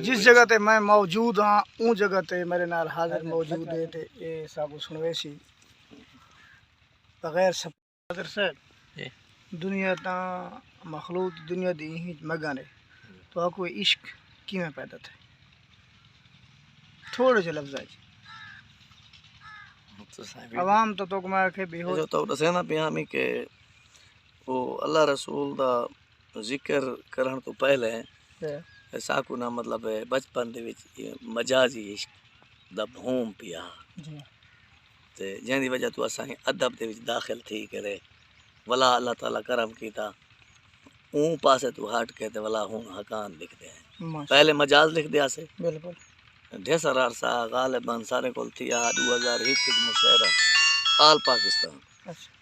جس جگہ تے میں موجود ہاں اون جگہ تے میرے نال حاضر موجود ہے تے اے سب سنوے سی بغیر حاضر صاحب دنیا تا مخلوق دنیا دی ہی مگا نے تو کوئی عشق کیویں پیدا تھے تھوڑے سے لفظ عوام تو میں کہ بھی ہو تو دسنا پیا میں کہ وہ اللہ رسول دا ذکر کرن تو پہلے ساکو نا مطلب بچپن دے وچ مجازی عشق دا بھوم پیا جی تے جن دی وجہ تو اساں ادب دے وچ داخل تھی کرے ولا اللہ تعالی کرم کیتا اون پاسے تو ہٹ کے تے ولا ہن حقان لکھدے ہیں پہلے مجاز لکھ دیا سے بالکل ڈھیسر عرصہ غالباً سارے کول تھی 2001 مشاعرہ آل پاکستان اچھا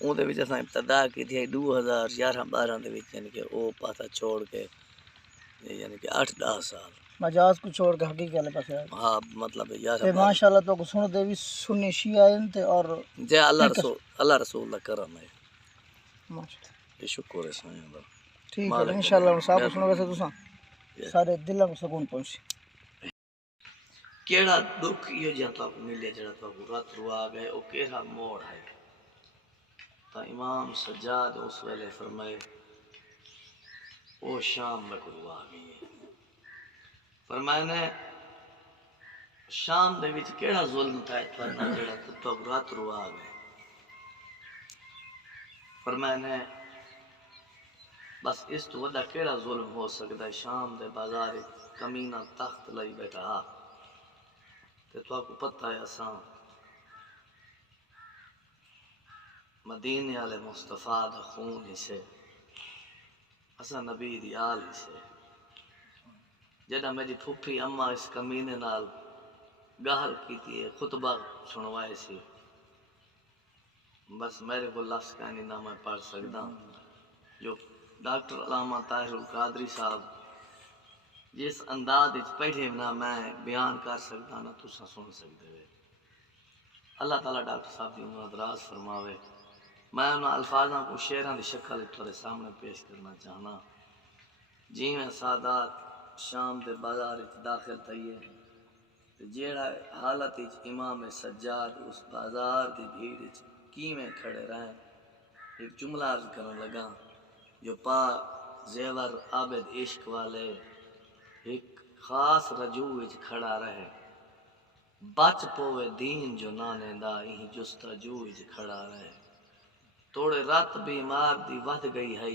اون دے وچ اساں ابتدا کی تھی 2011-12 دے وچ یعنی کہ او پاسا چھوڑ کے یعنی کہ 8-10 سال مجاز کو چھوڑ کے حقیقت والے پاس ہاں مطلب یار تے ماشاءاللہ تو سن دے بھی سنی شیعہ ہیں تے اور جے اللہ رسول دا کرم ہے ماشاءاللہ یہ شکر ہے سائیں دا ٹھیک ہے انشاءاللہ صاحب سنو ویسے تساں سارے دلاں کو سکون پہنچے کیڑا دکھ یہ جہاں تو ملے جڑا تو رات روا گئے او کیڑا موڑ ہے تا امام سجاد اس ویلے فرمائے او شام میں کو آ گئی ہے فرمائے نے شام دے وچ کیڑا ظلم تھا اتنا جڑا تو رات روا گئے فرمائے نے بس اس تو وڈا کیڑا ظلم ہو سکتا ہے شام دے بازار کمینہ تخت لئی بیٹھا تے تو کو پتہ ہے اساں مدینے والے مصطفیٰ دا خون ہی سے اساں نبی دی آل ہی سے جدہ میری پھپھی اماں اس کمینے نال گاہل کیتی ہے خطبہ سنوائے سی بس میرے کو لفظ کہانی نہ میں پڑھ سکتا جو ڈاکٹر علامہ طاہر القادری صاحب جس انداز وچ پڑھے نہ میں بیان کر سکتا نہ تساں سن سکتے ہو اللہ تعالیٰ ڈاکٹر صاحب کی عمر دراز فرماوے میں انہاں الفاظاں کو شعراں دی شکل تھوڑے سامنے پیش کرنا چاہنا جی میں سادات شام دے بازار وچ داخل تھئیے جیڑا حالت وچ امام سجاد اس بازار دی بھیڑ وچ کیویں کھڑے رہیں ایک جملہ عرض کرن لگا جو پا زیور عابد عشق والے ایک خاص رجوع وچ کھڑا رہے بچ پوے دین جو نانے دا ہی جستجو وچ کھڑا رہے توڑے رات بیمار دی ود گئی ہے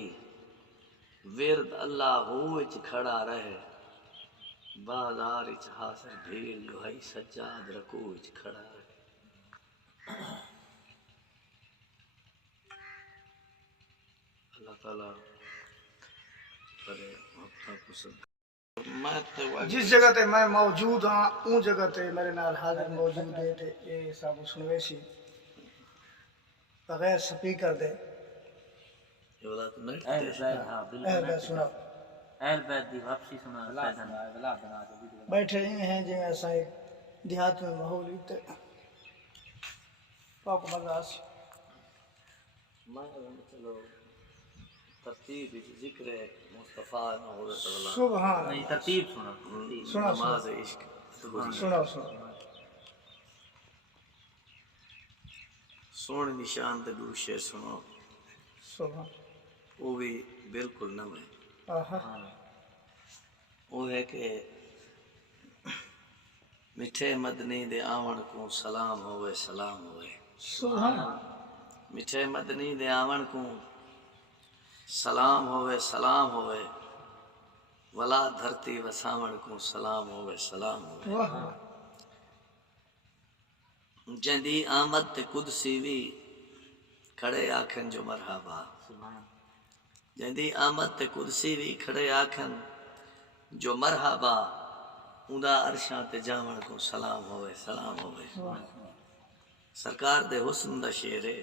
ورد اللہ ہو وچ کھڑا رہے بازار وچ حاضر بھیڑ جو ہے سجاد رکوع وچ کھڑا رہے اللہ تعالیٰ کرے اپنا پسند جس جگہ تے میں موجود ہاں اون جگہ تے میرے نال حاضر موجود ہے تے اے سب سنوے سی بغیر سپیکر دے بیٹھے ہیں جی ایسا ایک دیہات میں ماحول تے پاک مزہ سی چلو ترتیب ذکر مصطفیٰ نہ ہوئے سبحان نہیں ترتیب سنا نماز عشق سنا سونے نشان تے دو شعر سنو سبحان وہ بھی بالکل نویں آہا وہ ہے کہ میٹھے مدنی دے آون کو سلام ہوئے سلام ہوئے سبحان میٹھے مدنی دے آون کو سلام ہوئے سلام ہوئے ولا دھرتی وساون کو سلام ہوئے سلام ہوئے واہ جندی آمد تے قدسی وی کھڑے آکھن جو مرحبا جندی آمد تے قدسی وی کھڑے آکھن جو مرحبا اوندا عرشاں تے جاون کو سلام ہوئے سلام ہوئے سرکار دے حسن دا شعر ہے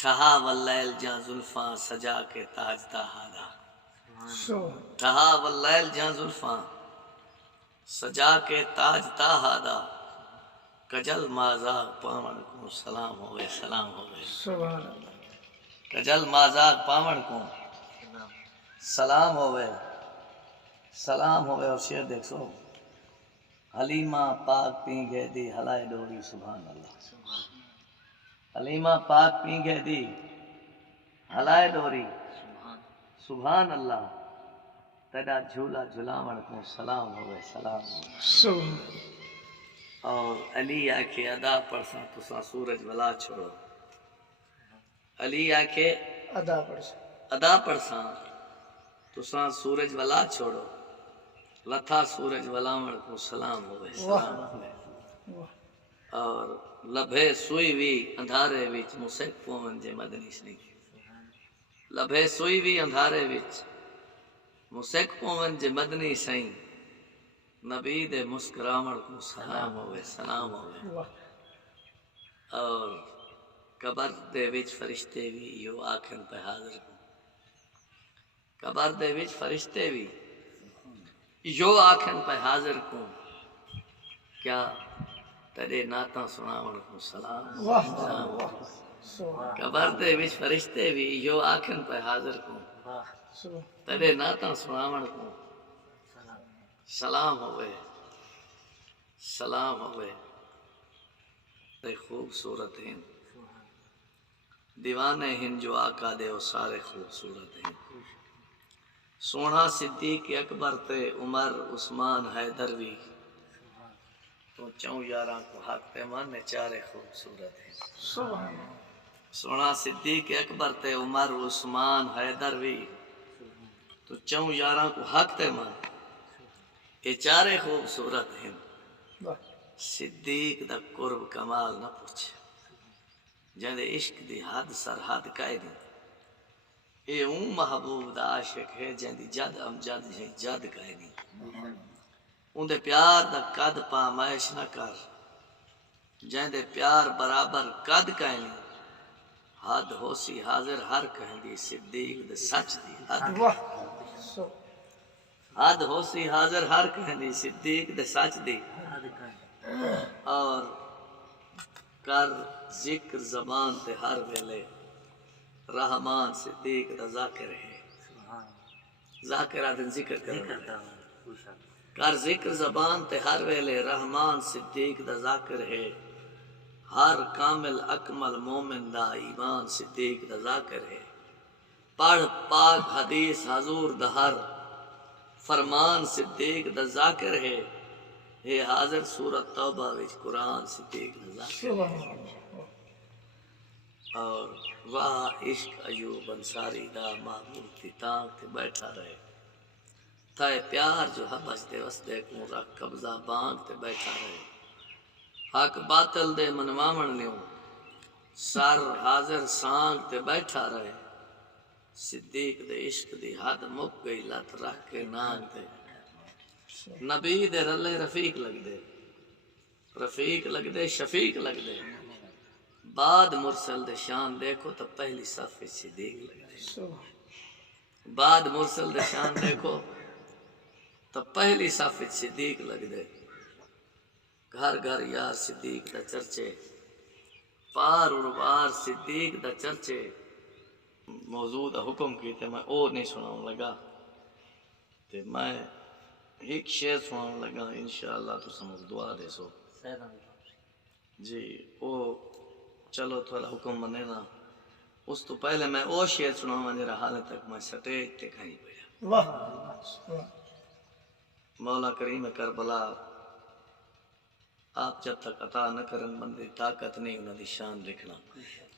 ٹھہا واللیل جاں زلفاں سجا کے تاج تہادا ٹھہا واللیل جاں زلفاں سجا کے تاج تہادا کجل مازاغ پاون کو سلام ہوئے سلام ہوئے سبحان اللہ کجل مازاغ پاون کو سلام ہوئے سلام ہوئے اور شیر دیکھ سو حلیمہ پاک پی گئے دی ہلائے ڈوری سبحان اللہ حلیمہ پاک پی گئے دی ہلائے ڈوری سبحان اللہ تیرا جھولا جھلاوڑ کو سلام ہوئے سلام ہوئے اور علی آکھے ادا پڑساں تساں سورج ولا چھوڑو علی آکھے ادا پڑساں تساں سورج ولا چھوڑو لتھا سورج ولاوڑ کو سلام ہوئے سلام ہوئے اور لبھے سوئی وی اندھارے وچ مسک پون جے مدنی سنی لبھے سوئی وی اندھارے وچ مسک پون جے مدنی سائیں نبی دے مسکراوڑ کو سلام ہوئے سلام ہوئے اور قبر دے وچ فرشتے بھی یو آکھن پہ حاضر کو قبر دے وچ فرشتے بھی یو آکھن پہ حاضر کو کیا تیرے نعتاں سناوڑ کو سلام قبر دے وچ فرشتے بھی یو آکھن پہ حاضر کو تیرے نعتاں سناوڑ کو سلام ہوئے سلام ہوئے تے خوبصورت ہیں دیوانے ہیں جو آقا دے وہ سارے خوبصورت ہیں سونا صدیق اکبر تے عمر عثمان حیدر بھی تو چوں یاراں کو حق پیمانے چارے خوبصورت ہیں سونا صدیق اکبر تے عمر عثمان حیدر بھی تو چوں یاراں کو حق پیمانے یہ چارے خوبصورت ہیں صدیق دا قرب کمال نہ پوچھے جندے عشق دی حد سرحد کائے دی اے اون محبوب دا عاشق ہے جندی جد امجد ہے جد کائے دی ان دے پیار دا قد پامائش نہ کر جندے پیار برابر قد کائے دی حد ہو سی حاضر ہر کہیں دی صدیق دے سچ دی حد ہو سی حاضر ہر کہیں دی صدیق دے سچ دی اور کر ذکر زبان تے ہر ویلے رحمان صدیق دا ذاکر ہے ذاکر آدھن ذکر کر ذکر زبان تے ہر ویلے رحمان صدیق دا ذاکر ہے ہر کامل اکمل مومن دا ایمان صدیق دا ذاکر ہے پڑھ پاک حدیث حضور دا ہر فرمان صدیق دا ذاکر ہے اے حاضر سورت توبہ وچ قرآن صدیق دا ذاکر ہے اور واہ عشق ایوب انصاری دا محبوب تھی تانگ تے بیٹھا رہے تھائے پیار جو حبش دے وسدے کو رکھ قبضہ بانگ تے بیٹھا رہے حق باطل دے منواون لیوں سر حاضر سانگ تے بیٹھا رہے صدیق دے عشق دی حد مک گئی لت رکھ کے نانگ تے نبی دے رلے رفیق لگ دے شفیق لگ دے بعد مرسل دے شان دیکھو تو پہلی صف صدیق لگ دے بعد مرسل دے شان دیکھو تو پہلی صف صدیق لگ دے گھر گھر یار صدیق دا چرچے پار اروار صدیق دا چرچے موضوع دا حکم کی تے میں او نہیں سناؤں لگا تے میں ایک شعر سناؤں لگا انشاءاللہ تو سمجھ دعا دے سو جی او چلو تھوڑا حکم بنے نا اس تو پہلے میں او شعر سناؤں میرا حال تک میں سٹیج تے کھائی پڑیا مولا کریم کربلا آپ جب تک عطا نہ کرن بندی طاقت نہیں انہاں دی شان لکھنا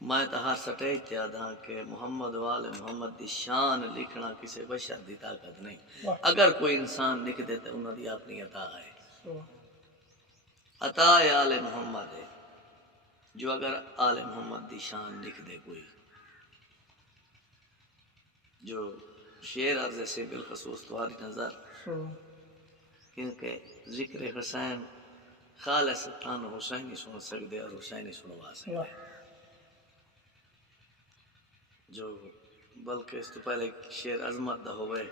میں تو ہر سٹیج تے آدھا کہ محمد والے محمد دی شان لکھنا کسی بشر دی طاقت نہیں اگر کوئی انسان لکھ دے تو انہاں دی اپنی عطا ہے عطا آل محمد ہے جو اگر آل محمد دی شان لکھ دے کوئی جو شعر عرض سے بالخصوص تمہاری نظر کیونکہ ذکر حسین خالص تان حسین ہی سن سکتے اور حسین ہی سنوا سکتے جو بلکہ اس تو پہلے شعر عظمت دا ہوئے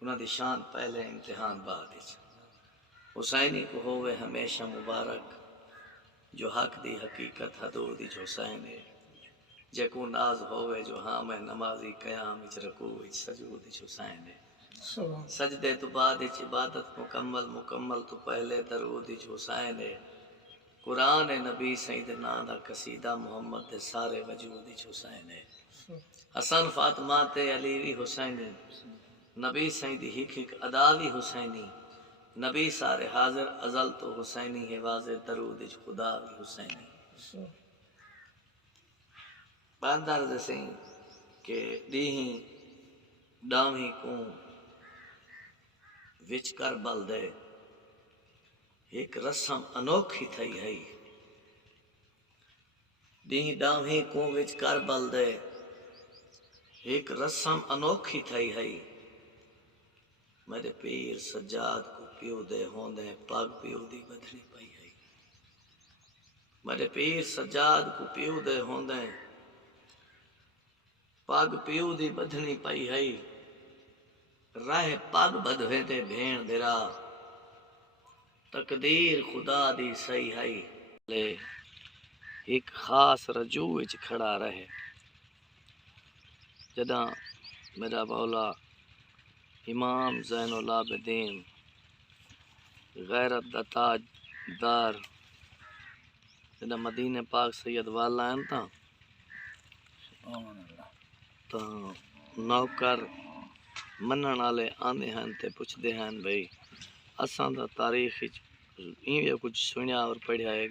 انہاں دی شان پہلے امتحان بعد حسینی کو ہوئے ہمیشہ مبارک جو حق دی حقیقت حضور دی حسین ہے جے کو ناز ہوئے جو ہاں میں نمازی قیام وچ رکوع وچ سجود وچ حسین ہے سبحان سجدے تو بعد اچ عبادت مکمل تو پہلے درود اچ حسین ہے قرآن نبی سیدنا دا قصیدہ محمد دے سارے وجود اچ حسین ہے حسن فاطمہ تے علی وی حسینی نبی سیدی ہک ہک ادا وی حسینی نبی سارے حاضر ازل تو حسینی ہے واضح درود اچ خدا وی حسینی باندار دسیں کہ ڈیہی ڈاویں کو وچ کربل دے ایک رسم انوکھی تھئی ہے ڈیہی ڈاویں کو وچ کربل دے ایک رسم انوکھی تھئی ہے میرے پیر سجاد کو پیو دے ہوندے پاگ پیو دی بدھنی پئی ہے میرے پیر سجاد کو پیو دے ہوندے پاگ پیو دی بدھنی پئی ہے راہ پاگ بدھوے تے بھین درا تقدیر خدا دی صحیح ہے لے ایک خاص رجوع وچ کھڑا رہے جداں میرا مولا امام زین العابدین غیرت دا تاج دار جداں مدینہ پاک سید والا ہیں تا نوکر منن والے آندے ہیں تے پوچھدے ہیں بھئی اساں دا تاریخ وچ ایویں کچھ سنیا اور پڑھیا ہے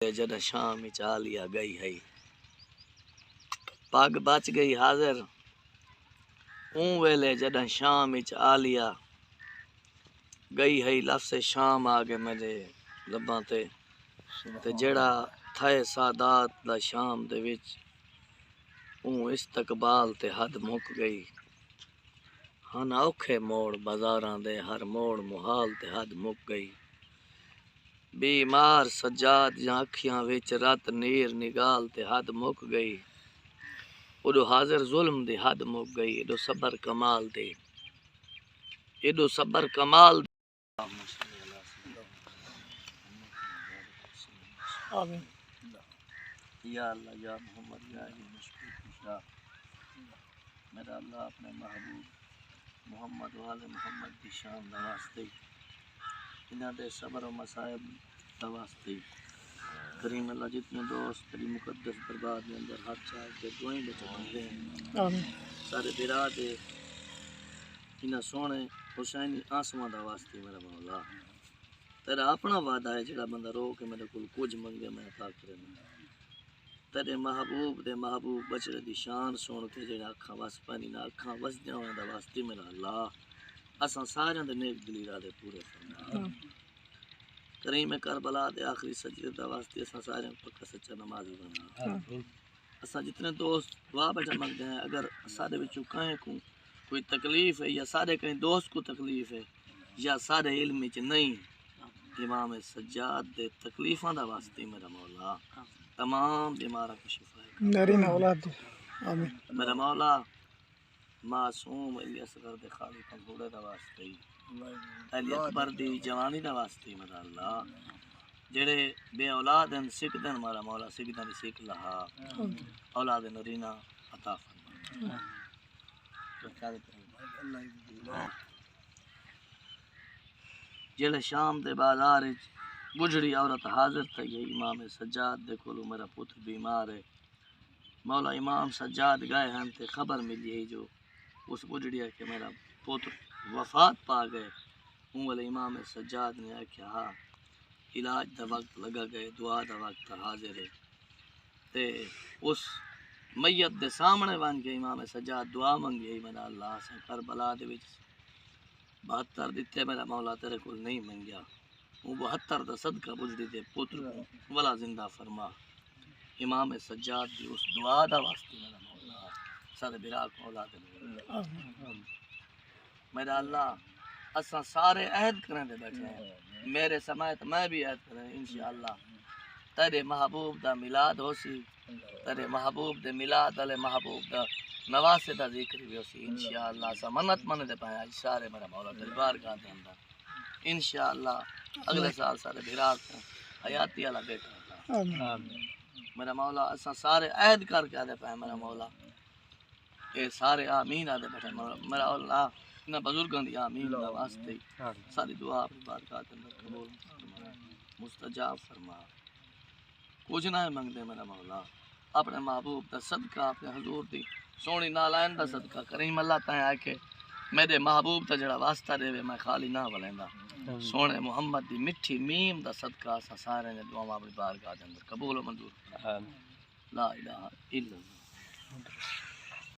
جداں شام وچ آلیا گئی ہے پاگ بچ گئی حاضر اون ویلے جداں شام وچ آلیا گئی ہے لفظ شام آگے میرے لباں تے جڑا تھے سادات دا شام دے وچ اون استقبال تے حد مک گئی ہن اوکھے موڑ بازاراں دے ہر موڑ محال تے حد مک گئی بیمار سجاد جاں اکھیاں وچ رات نیر نگال تے حد مک گئی اڈو حاضر ظلم دی حد مک گئی اڈو صبر کمال دی اڈو صبر کمال دی آمین یا اللہ یا محمد یا علی مشکور کشا میرا اللہ اپنے محبوب محمد والے محمد کی شان دا واسطے انہاں دے صبر و مصائب دا واسطے کریم اللہ جتنے دوست تیری مقدس دربار دے اندر ہاتھ چاہ کے دعائیں بچ بندے ہیں آمین سارے برا دے انہاں سونے حسینی آنسواں دا واسطے میرا مولا تیرا اپنا وعدہ ہے جڑا بندہ رو کے میرے کول کچھ منگے میں عطا کرے تیرے محبوب دے محبوب بچڑے دی شان سن کے جڑا اکھاں وس پانی نہ اکھاں وس جاواں دا واسطے میرا اللہ اساں سارے دے نیک دلی ارادے پورے فرما کریم کربلا دے آخری سجدے دا واسطے اساں سارے پکا سچا نمازی بنا اساں جتنے دوست دعا بیٹھا منگتے ہیں اگر سارے وچوں کہیں کو کوئی تکلیف ہے یا سارے کہیں دوست کو تکلیف ہے یا سارے علم وچ نہیں امام سجاد دے تکلیفاں دا واسطے میرا مولا تمام بیماراں کو شفا نرین اولاد آمین میرا مولا معصوم علی اصغر دے خالق گھوڑے دا واسطے علی اکبر دی جوانی دا واسطے میرا اللہ جڑے بے اولاد ہیں سکھ دن میرا مولا سکھ دن سکھ لہا اولاد نرینہ عطا فرما جڑے شام دے بازار وچ بجڑی عورت حاضر تھی امام سجاد دے کولو میرا پتر بیمار ہے مولا امام سجاد گئے ہیں تے خبر ملی ہے جو اس بجڑی ہے کہ میرا پتر وفات پا گئے اون والے امام سجاد نے آکھیا ہاں علاج دا وقت لگا گئے دعا دا وقت حاضر ہے تے اس میت دے سامنے بن کے امام سجاد دعا منگی میرا اللہ سے کربلا دے وچ 72 دیتے میرا مولا تیرے کول نہیں منگیا وہ 72 دا صدقہ بجڑی دے پتر والا زندہ فرما امام سجاد دی اس دعا دا واسطے میرا مولا سارے برا کو اولاد میرا اللہ اساں سارے عہد کرنے دے بیٹھے ہیں میرے سمیت میں بھی عہد کریں انشاءاللہ تیرے محبوب دا میلاد ہو سی تیرے محبوب دے میلاد والے محبوب دا نواسے دا ذکر بھی ہو سی انشاءاللہ اساں منت من دے پایا سارے میرا مولا تیری بارگاہ دے اندر انشاءاللہ اگلے سال سارے بھرا کو حیاتی والا بیٹا آمین میرا مولا اساں سارے عہد کر کے آدھے پائے میرا مولا اے سارے آمین آدھے بیٹھے میرا اللہ نہ بزرگاں دی آمین دا واسطے ساری دعا اپنی بارگاہ دے اندر قبول فرما مستجاب فرما کچھ نہ منگدے میرا مولا اپنے محبوب دا صدقہ اپنے حضور دی سونی نالائن دا صدقہ کریم اللہ تعالی آ کے میرے محبوب دا جڑا واسطہ دے میں خالی نہ ولیندا سونے محمد دی مٹھی میم دا صدقہ اسا سارے نے دعاواں اپنی بارگاہ دے اندر قبول و منظور فرما لا الہ الا اللہ